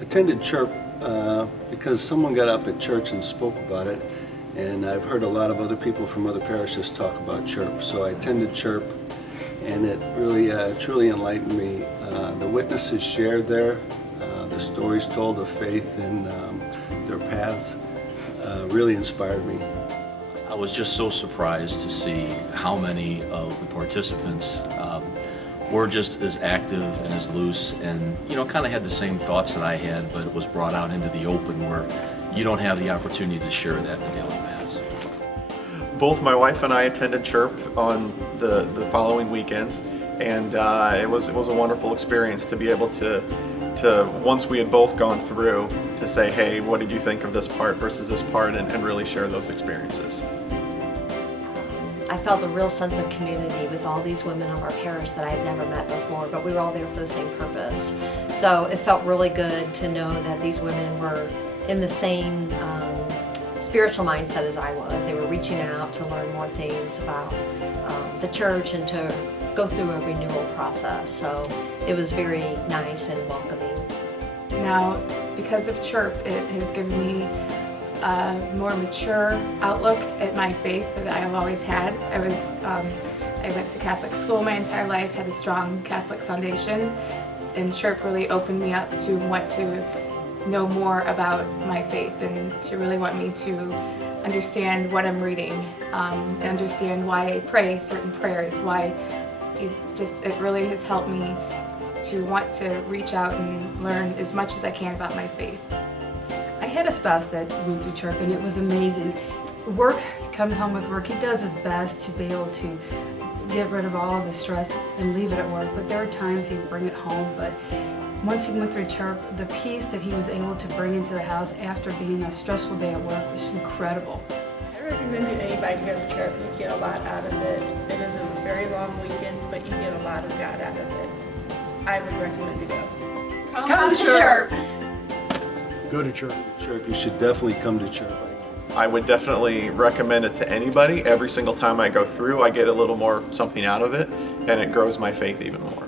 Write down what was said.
attended Crhp because someone got up at church and spoke about it, and I've heard a lot of other people from other parishes talk about Crhp. So I attended Crhp, and it really truly enlightened me. The witnesses shared there, the stories told of faith and their paths really inspired me. I was just so surprised to see how many of the participants were just as active and as loose, and kind of had the same thoughts that I had, but it was brought out into the open where you don't have the opportunity to share that in the daily mass. Both my wife and I attended Crhp on the following weekends, and it was a wonderful experience to be able to once we had both gone through, to say, hey, what did you think of this part versus this part, and really share those experiences. I felt a real sense of community with all these women of our parish that I had never met before, but we were all there for the same purpose. So it felt really good to know that these women were in the same spiritual mindset as I was. They were reaching out to learn more things about the church and to go through a renewal process. So it was very nice and welcoming. Now, because of Crhp, it has given me a more mature outlook at my faith that I have always had. I went to Catholic school my entire life, had a strong Catholic foundation, and Crhp really opened me up to want to know more about my faith and to really want me to understand what I'm reading, and understand why I pray certain prayers, why it really has helped me to want to reach out and learn as much as I can about my faith. I had a spouse that went through Crhp, and it was amazing. Work, comes home with work, he does his best to be able to get rid of all of the stress and leave it at work, but there are times he'd bring it home. But once he went through Crhp, the peace that he was able to bring into the house after being a stressful day at work was incredible. I recommend to anybody to go to Crhp. You get a lot out of it. It is a very long weekend, but you get a lot of God out of it. I would recommend to go. Come to Crhp. Go to Crhp. Crhp, you should definitely come to Crhp. I would definitely recommend it to anybody. Every single time I go through, I get a little more something out of it, and it grows my faith even more.